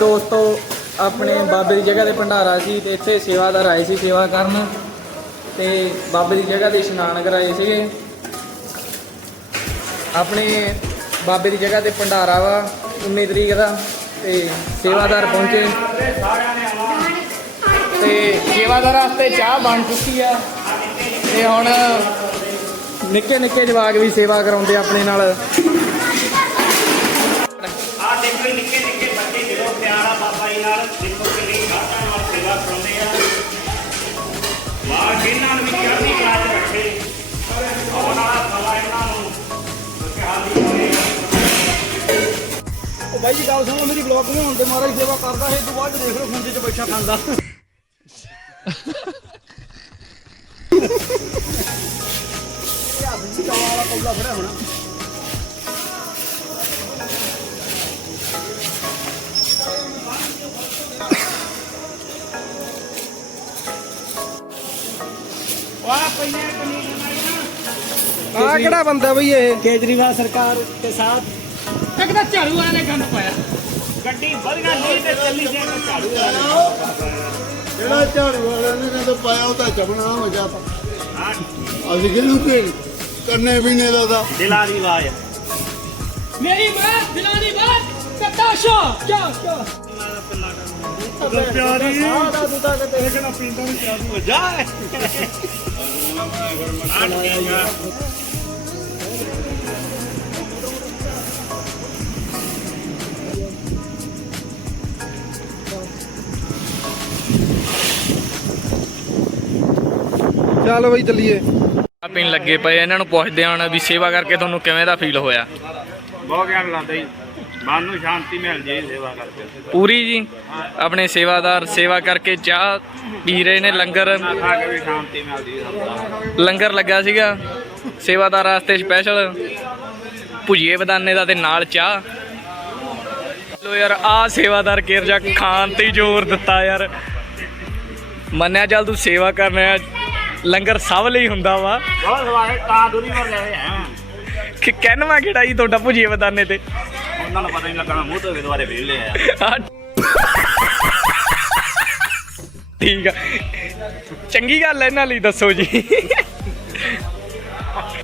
ਦੋਸਤੋ, ਆਪਣੇ ਬਾਬੇ ਦੀ ਜਗ੍ਹਾ ਤੇ ਭੰਡਾਰਾ ਸੀ ਤੇ ਇੱਥੇ ਸੇਵਾਦਾਰ ਆਏ ਸੀ, ਸੇਵਾ ਕਰਨ। ਤੇ ਬਾਬੇ ਦੀ ਜਗ੍ਹਾ ਤੇ ਇਸ਼ਨਾਨ ਕਰਾਏ ਸੀਗੇ। ਆਪਣੇ ਬਾਬੇ ਦੀ ਜਗ੍ਹਾ ਤੇ ਭੰਡਾਰਾ ਵਾ 19 ਤਰੀਕ ਦਾ, ਤੇ ਸੇਵਾਦਾਰ ਪਹੁੰਚੇ। ਤੇ ਸੇਵਾਦਾਰ ਵਾਸਤੇ ਚਾਹ ਬਣ ਚੁੱਕੀ ਆ। ਤੇ ਹੁਣ ਨਿੱਕੇ ਨਿੱਕੇ ਜਵਾਕ ਵੀ ਸੇਵਾ ਕਰਾਉਂਦੇ ਆਪਣੇ ਨਾਲ। ਪਿਆਰਾ ਨਾਲ ਦੇਖੋ ਕਿੰਨੀ ਗਾਤਾਂ ਨਾਲ ਸੇਵਾ ਕਰਾਉਂਦੇ ਆ। ਵਾਹ ਜਿਨ੍ਹਾਂ ਨੂੰ ਵੀ ਚੜ੍ਹਦੀ ਕਲਾ 'ਚ ਰੱਖੇ ਆਉਣ ਵਾਲਾ ਇਹਨਾਂ ਨੂੰ ਖੁਸ਼ਹਾਲੀ ਹੋਵੇ। ਉਹ ਬਾਈ ਜੀ, ਗੱਲ ਸੁਣੋ, ਮੇਰੀ ਬਲੌਗ ਨੂੰ ਹੁਣ ਤੇ ਮਹਾਰਾਜ ਸੇਵਾ ਕਰਦਾ ਹੈ, ਇਹ ਤੋਂ ਬਾਅਦ ਦੇਖ ਲਓ, ਖੁੰਡੇ 'ਚ ਬੈਠਾ ਖਾਂਦਾ। ਇਹ ਹੱਥ 'ਚ ਵਾਲਾ ਕੌਲਾ ਫੜਿਆ ਹੋਣਾ। ਆ ਕਿਹੜਾ ਬੰਦਾ ਬਈ ਇਹ? ਕੇਜਰੀਵਾਲ ਸਰਕਾਰ ਕੇ ਸਾਥ। ਇੱਕ ਤਾਂ ਝਾੜੂ ਵਾਲੇ ਨੇ ਗੰਦ ਪਾਇਆ। ਗੱਡੀ ਵਧੀਆ ਨਹੀਂ ਤੇ ਚੱਲੀ ਜੇ ਤਾਂ ਝਾੜੂ ਵਾਲੇ ਜਿਹੜਾ ਝਾੜੂ ਵਾਲਿਆਂ ਨੇ ਤਾਂ ਪਾਇਆ ਉਹ ਤਾਂ ਜਮਣਾ ਹੋ ਗਿਆ। ਅਸੀਂ ਕਿਹਨੂੰ ਕਿ ਕਰਨੇ ਵੀ ਨੇ ਦਾ ਦਿਲਾਂ ਦੀ ਆਵਾਜ਼। ਮੇਰੀ ਮਾਂ ਦਿਲਾਨੀ ਬਾਤ ਕੱਟਾ ਸ਼ੋ ਕਿਆ ਕਿਆ ਪਿਆਰੀ ਪੀਂਦਾ ਨਹੀਂ ਚਾਹੂ ਜਾ ਚੱਲ ਬਈ ਚੱਲੀਏ। ਪੀਣ ਲੱਗੇ ਪਏ ਇਹਨਾਂ ਨੂੰ ਪੁੱਛਦੇ ਹਾਂ ਵੀ ਸੇਵਾ ਕਰਕੇ ਤੁਹਾਨੂੰ ਕਿਵੇਂ ਦਾ ਫੀਲ ਹੋਇਆ? ਬਹੁਤ ਗਿਆਨ ਲੱਗਦਾ ਜੀ। ਮਨ ਨੂੰ ਸ਼ਾਂਤੀ ਮਿਲ ਜੇ ਸੇਵਾ ਕਰਕੇ। ਪੂਰੀ ਜੀ ਆਪਣੇ ਸੇਵਾਦਾਰ ਸੇਵਾ ਕਰਕੇ ਚਾਹ ਪੀ ਰਹੇ ਨੇ ਲੰਗਰ। ਖਾ ਕੇ ਵੀ ਸ਼ਾਂਤੀ ਮਿਲਦੀ ਹੈ ਲੰਗਰ ਲੱਗਾ ਸੀਗਾ ਸੇਵਾਦਾਰ ਵਾਸਤੇ ਸਪੈਸ਼ਲ ਭੁਜੀਏ ਬਦਾਨੇ ਦਾ ਤੇ ਨਾਲ ਚਾਹ। ਲੋ ਯਾਰ ਆ ਸੇਵਾਦਾਰ ਕੇਰ ਜਾ ਖਾਣ ਤੇ ਹੀ ਜ਼ੋਰ ਦਿੱਤਾ ਯਾਰ। ਮੰਨਿਆ ਚੱਲ ਤੂੰ ਸੇਵਾ ਕਰਨਾ ਹੈ ਲੰਗਰ ਸਭ ਲਈ ਹੁੰਦਾ ਵਾ। ਬਹੁਤ ਸਵਾਏ ਤਾਂ ਦੂਰੀ ਵਰ ਲੈ ਆ ਕਿ ਕਹਿਨਵਾ ਕਿਹੜਾ ਜੀ ਤੁਹਾਡਾ ਭੁਜੀਏ ਬਦਾਨੇ ਤੇ? ਉਹਨਾਂ ਨੂੰ ਪਤਾ ਨਹੀਂ ਲੱਗਣਾ ਮੂੰਹ ਤੋਂ ਦੁਬਾਰੇ ਵੇਲੇ ਆ ਆਹ ਠੀਕ ਆ। ਚੰਗੀ ਗੱਲ ਹੈ ਇਹਨਾਂ ਲਈ ਦੱਸੋ ਜੀ।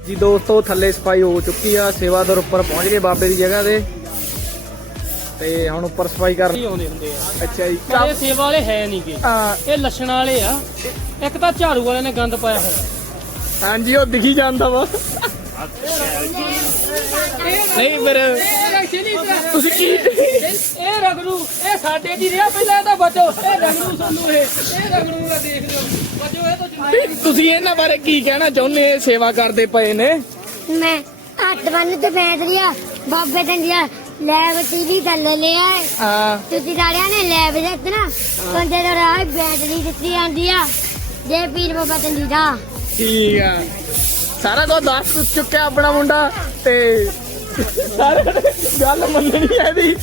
ਜੀ ਦੋਸਤੋ ਥੱਲੇ ਸਫ਼ਾਈ ਹੋ ਚੁੱਕੀ ਆ ਸੇਵਾਦਾਰ ਉੱਪਰ ਪਹੁੰਚ ਗਏ ਬਾਬੇ ਦੀ ਜਗ੍ਹਾ ਤੇ। ਤੇ ਹੁਣ ਉੱਪਰ ਸਫ਼ਾਈ ਕਰ ਆਉਂਦੇ ਹੁੰਦੇ ਆ। ਅੱਛਾ ਜੀ। ਪਰ ਇਹ ਸੇਵਾ ਵਾਲੇ ਹੈ ਨਹੀਂਗੇ ਹਾਂ, ਇਹ ਲੱਛਣ ਵਾਲੇ ਆ। ਇੱਕ ਤਾਂ ਝਾੜੂ ਵਾਲੇ ਨੇ ਗੰਦ ਪਾਇਆ ਹੋਇਆ। ਹਾਂਜੀ ਉਹ ਦਿਖੀ ਜਾਂਦਾ ਵਾ। ਨਹੀਂ ਫਿਰ ਤੁਸੀਂ ਕੀ ਇਹ ਰਗੜੂ ਇਹ ਸਾਡੇ ਦੀ ਰਿਹਾ ਪਹਿਲਾਂ ਇਹ ਤਾਂ ਬਚੋ ਇਹ ਰਗੜੂ ਸਾਨੂੰ ਇਹ ਇਹ ਰਗੜੂ ਦਾ ਦੇਖ ਲਿਓ ਬਚੋ ਇਹ ਤੋਂ ਜਿੰਨੇ ਤੁਸੀਂ ਇਹਨਾਂ ਬਾਰੇ ਕੀ ਕਹਿਣਾ ਚਾਹੁੰਦੇ ਇਹ ਸੇਵਾ ਕਰਦੇ ਪਏ ਨੇ? ਮੈਂ ਹੱਥ ਬੰਨ ਤੇ ਬੈਠ ਰਿਹਾ ਬਾਬੇ ਦੰਦਿਆ ਲੈਬ ਟੀਵੀ ਗੱਲ ਲਿਆ ਹੈ। ਹਾਂ। ਤੁਸੀਂ ਸਾਰਿਆਂ ਨੇ ਲੈਬ ਨਾ ਬੰਦੇ ਦਾ ਰਾਹ ਬੈਟਰੀ ਦਿੱਤੀ ਜਾਂਦੀ ਆ। ਜੇ ਪੀਰ ਬਾਬਾ ਦੰਦੀ ਦਾ ਠੀਕ ਆ। ਸਾਰਾ ਕੁਝ ਦੱਸ ਚੁੱਕਿਆ ਆਪਣਾ ਮੁੰਡਾ ਤੇ ਸਾਰੇ ਗੱਲ ਮੰਨਣੀ ਹੈ ਇਹਦੀ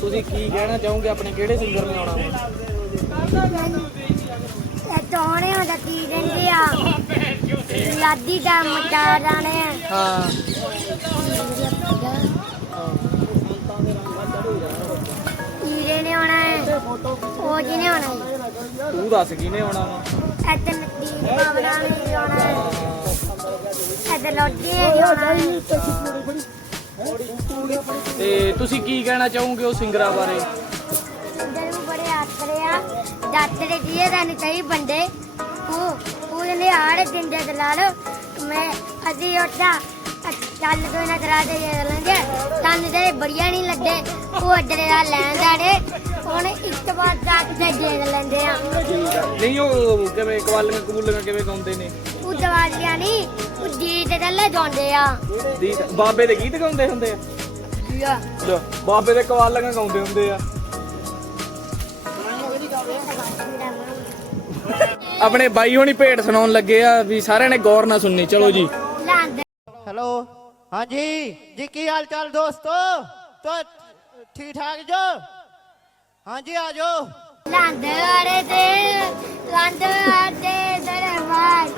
ਤੁਸੀਂ ਕੀ ਕਹਿਣਾ ਚਾਹੋਗੇ? ਆਪਣੇ ਕਿਹੜੇ ਸਿੰਗਰ ਨੇ ਆਉਣਾ ਇਹ ਟੋਣੇ ਹੁੰਦਾ ਕੀ ਦਿੰਦੇ ਆ? ਲਾਦੀ ਦਾ ਮਟਾ ਜਾਣੇ ਹਾਂ। ਹੀਰੇ ਨੇ ਆਉਣਾ ਹੈ। ਉਹ ਜਿਹਨੇ ਆਉਣਾ ਹੈ। ਤੂੰ ਦੱਸ ਕਿਹਨੇ ਆਉਣਾ ਵਾ? ਇੱਥੇ ਨਦੀ ਬਾਬਰਾ ਨੇ ਆਉਣਾ ਹੈ। ਇੱਥੇ ਲੋਟੀ ਨੇ ਆਉਣਾ ਹੈ। ਤੇ ਤੁਸੀਂ ਕੀ ਕਹਿਣਾ ਚਾਹੋਗੇ ਉਹ ਸਿੰਗਰਾਂ ਬਾਰੇ? ਜਰੂ ਬੜੇ ਆਤਰੇ ਆ। ਦਾਤਰੇ ਦੀਏ ਦਾ ਨਹੀਂ ਚਾਹੀ ਬੰਦੇ ਉਹ ਉਹਨੇ ਆੜੇ ਦਿੰਦੇ ਦਲਾਲ ਮੈਂ ਅਸੀਂ ਉੱਠਾ ਚੱਲ ਕੋਈ ਨਾ ਕਰਾ ਦੇ ਲੰਗੇ ਕੰਨ ਦੇ ਬੜੀਆਂ ਨਹੀਂ ਲੱਗੇ ਉਹ ਅੱਡਰੇ ਦਾ ਲੈਣ ਦਾੜੇ ਹੁਣ ਇੱਕ ਵਾਰ ਤੱਕ ਦੇ ਦੇ ਲੈਂਦੇ ਆ ਨਹੀਂ ਉਹ ਕਿਵੇਂ ਕਵਾਲੀਆਂ ਕਬੂਲੀਆਂ ਕਿਵੇਂ ਗਾਉਂਦੇ ਨੇ ਉਹ ਦਵਾਲੀਆਂ ਨਹੀਂ ਉਹ ਜੀ ਤੇ ਥੱਲੇ ਜਾਂਦੇ ਆ ਦੀ ਬਾਬੇ ਦੇ ਗੀਤ ਗਾਉਂਦੇ ਹੁੰਦੇ ਆ ਲਓ, ਬਾਬੇ ਦੇ ਕਵਾਲੀਆਂ ਗਾਉਂਦੇ ਹੁੰਦੇ ਆ ਆਪਣੇ ਬਾਈ ਹੋਣੀ ਭੇਟ ਸੁਣਾਉਣ ਲੱਗੇ ਆ ਵੀ ਸਾਰਿਆਂ ਨੇ ਗੌਰ ਨਾਲ ਸੁਣਨੀ ਚਲੋ ਜੀ। ਹੈਲੋ ਹਾਂਜੀ ਜੀ ਕੀ ਹਾਲ ਚਾਲ ਦੋਸਤੋ? ਤੋ ਠੀਕ ਠਾਕ ਜੋ? ਹਾਂਜੀ ਆ ਜਾਓ। ਲੰਦੜੇ ਦੇ ਲੰਦੜੇ ਦੇ ਦਰਬਾਰ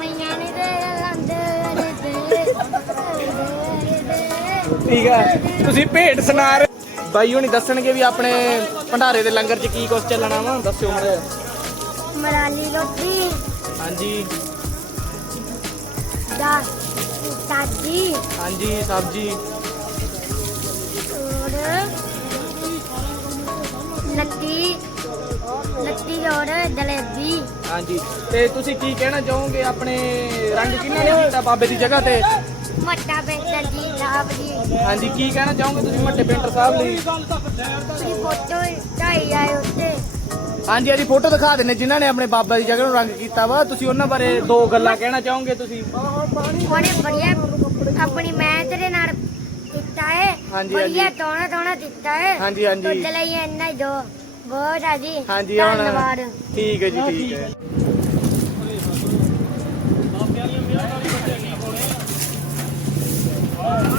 ਮਈਆਂ ਨੇ ਦੇ ਲੰਦੜੇ ਦੇ ਲੰਦੜੇ ਦੇ ਠੀਕ ਹੈ ਤੁਸੀਂ ਭੇਟ ਸੁਣਾ ਰਹੇ ਬਾਈ ਹੁਣੀ ਦੱਸਣਗੇ ਵੀ ਆਪਣੇ ਭੰਡਾਰੇ ਦੇ ਲੰਗਰ 'ਚ ਕੀ ਕੁਝ ਚੱਲਣਾ ਵਾ ਦੱਸਿਓ ਮਰੇ ਮਰਾਲੀ ਰੋਟੀ। ਹਾਂਜੀ। ਦਾ ਸਾਜੀ ਹਾਂਜੀ ਸਬਜੀ। ਔਰ ਲੱਤੀ। ਲੱਤੀ ਔਰ ਜਲੇਬੀ। ਹਾਂਜੀ। ਤੇ ਤੁਸੀਂ ਕੀ ਕਹਿਣਾ ਚਾਹੋਗੇ ਆਪਣੇ ਰੰਗ ਕਿਹਨਾਂ ਨੇ ਕੀਤਾ ਬਾਬੇ ਦੀ ਜਗ੍ਹਾ ਤੇ? ਮੱਟਾ ਬੇਟਾ ਜੀ ਲਾਭ ਜੀ। ਹਾਂਜੀ ਕੀ ਕਹਿਣਾ ਚਾਹੋਗੇ ਤੁਸੀਂ ਮੱਟੇ ਪੇਂਟਰ ਸਾਹਿਬ ਲਈ? ਤੁਸੀਂ ਫੋਟੋ ਢਾਈ ਆਏ ਉੱਤੇ। ਹਾਂਜੀ ਹਾਂਜੀ ਫੋਟੋ ਦਿਖਾ ਦਿੰਨੇ ਜਿਨ੍ਹਾਂ ਨੇ ਆਪਣੇ ਬਾਬਾ ਦੀ ਜਗ੍ਹਾ ਨੂੰ ਰੰਗ ਕੀਤਾ ਵਾ। ਤੁਸੀਂ ਉਹਨਾਂ ਬਾਰੇ ਦੋ ਗੱਲਾਂ ਕਹਿਣਾ ਚਾਹੋਗੇ ਤੁਸੀਂ? ਉਹਨੇ ਬੜੀਆ ਆਪਣੀ ਮਿਹਨਤ ਦੇ ਨਾਲ ਦਿੱਤਾ ਹੈ ਹਾਂਜੀ, ਬੜੀਆ ਹਾਂਜੀ। ਤੋਣਾ ਦਿੱਤਾ ਹੈ ਹਾਂਜੀ, ਹਾਂਜੀ। ਤੁਹਾਡੇ ਲਈ ਇੰਨਾ ਹੀ ਦੋ। ਬਹੁਤ ਆ ਜੀ। ਹਾਂਜੀ ਹੁਣ ਧੰਨਵਾਦ। ਠੀਕ ਹੈ ਜੀ ਠੀਕ ਹੈ।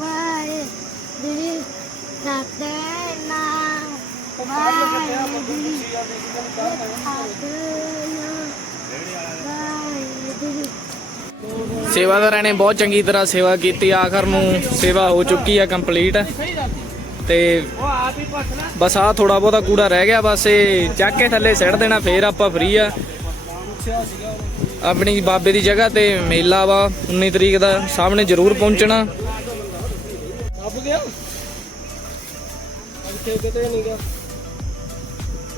ਵਾਹਿਗੁਰੂ ਸਤਨਾਮ ਸੇਵਾਦਾਰਾਂ ਨੇ ਬਹੁਤ ਚੰਗੀ ਤਰ੍ਹਾਂ ਸੇਵਾ ਕੀਤੀ, ਆਖਰ ਨੂੰ ਸੇਵਾ ਹੋ ਚੁੱਕੀ ਆ ਕੰਪਲੀਟ ਤੇ ਬਸ ਆ ਥੋੜਾ ਬਹੁਤਾ ਕੂੜਾ ਰਹਿ ਗਿਆ, ਬਸ ਇਹ ਚੱਕ ਕੇ ਥੱਲੇ ਸਿੱਟ ਦੇਣਾ, ਫੇਰ ਆਪਾਂ ਫ੍ਰੀ ਆ। ਆਪਣੀ ਬਾਬੇ ਦੀ ਜਗ੍ਹਾ ਤੇ ਮੇਲਾ ਵਾ 19 ਤਰੀਕ ਦਾ, ਸਾਹਮਣੇ ਜ਼ਰੂਰ ਪਹੁੰਚਣਾ। ਲੱਭ ਗਿਆ? ਇੱਥੇ ਕਿਤੇ ਨਹੀਂ ਗਿਆ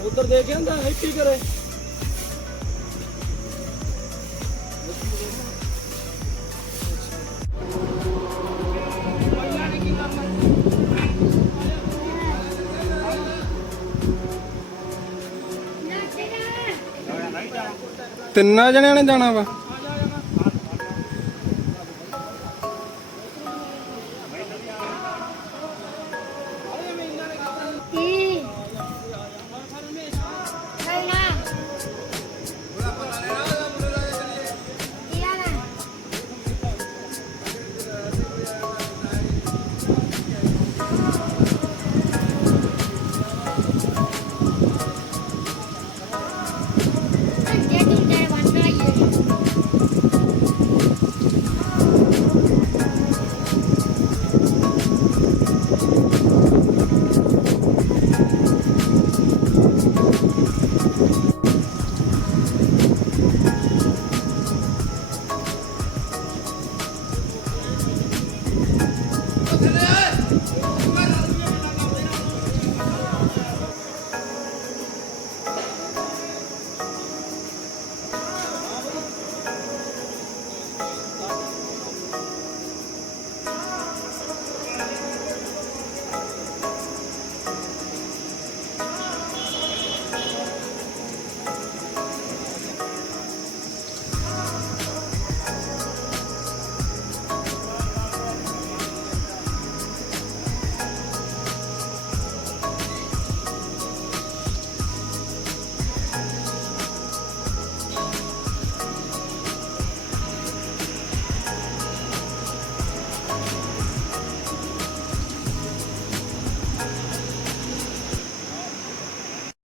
ਉਧਰ ਦੇ ਕੇ ਆਂਦਾ ਇੱਥੇ ਕਰੇ ਤਿੰਨਾਂ ਜਣਿਆਂ ਨੇ ਜਾਣਾ ਵਾ?